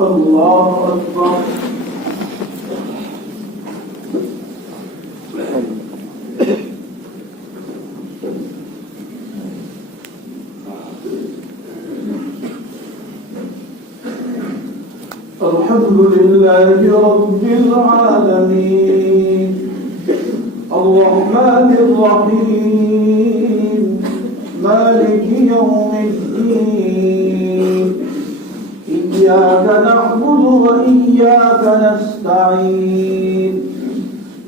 الله أكبر. الحمد لله رب العالمين الرحمن الرحيم مالك يوم الدين إياك نعبد وإياك نستعين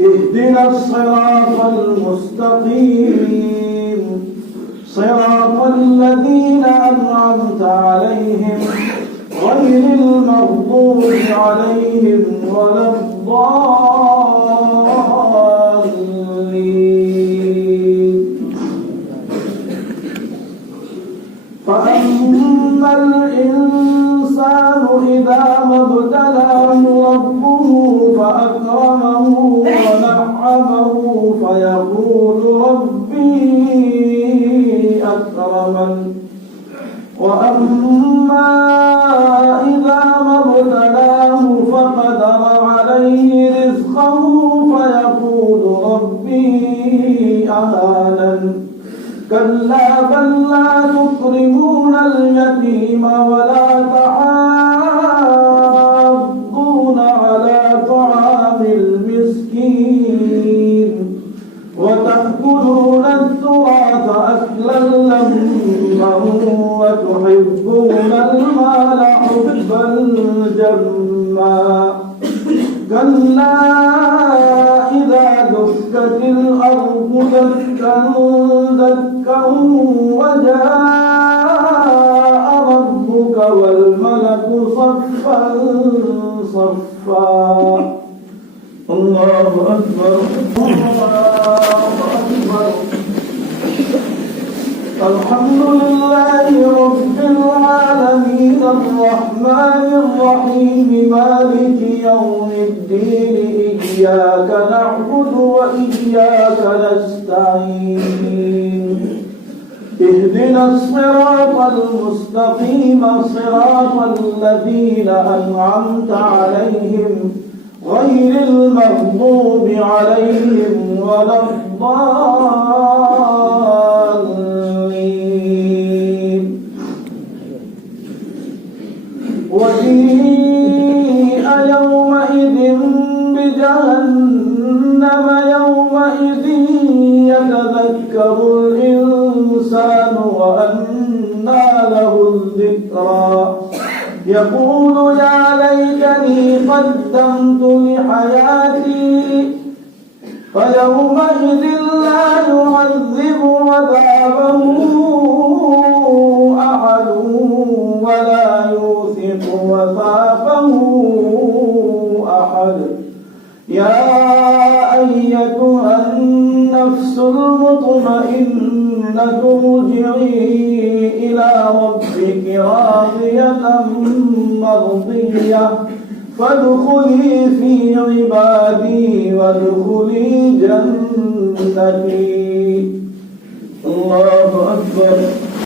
اهدنا الصراط المستقيم صراط الذين أنعمت عليهم غير المغضوب عليهم ولا الضالين. فأما الإنسان إذا ما ابتلاه ربه فأكرمه ونعمه فيقول ربي أكرمن وأما إذا ما ابتلاه فقدر عليه رزقه فيقول ربي أهانن كلا بل لا تكرمون اليتيم ولا تحاضون على طعام المسكين وتأكلون التراث أكلا لما وتحبون المال حبا جما كلا إذا دكت الأرض دكا دكا وجاء ربك والملك صفا صفا. الله أكبر الله أكبر. الحمد لله رب العالمين الرحمن الرحيم مالك يوم الدين إياك نعبد وإياك نستعين اهدنا الصراط المستقيم صراط الذين أنعمت عليهم غير المغضوب عليهم ولا الضالين. وجيء يومئذ بجهنم يومئذ يتذكر الإنسان وأنى له الذكرى يقول يا ليتني قدمت لحياتي فيومئذ لا يعذب عذابه أحد ولا يوثق وثاقه أحد. يا أيتها النفس المطمئنة ارجعي إلى ربك راضية مرضية فادخلي في عبادي وادخلي جنتي. الله أكبر.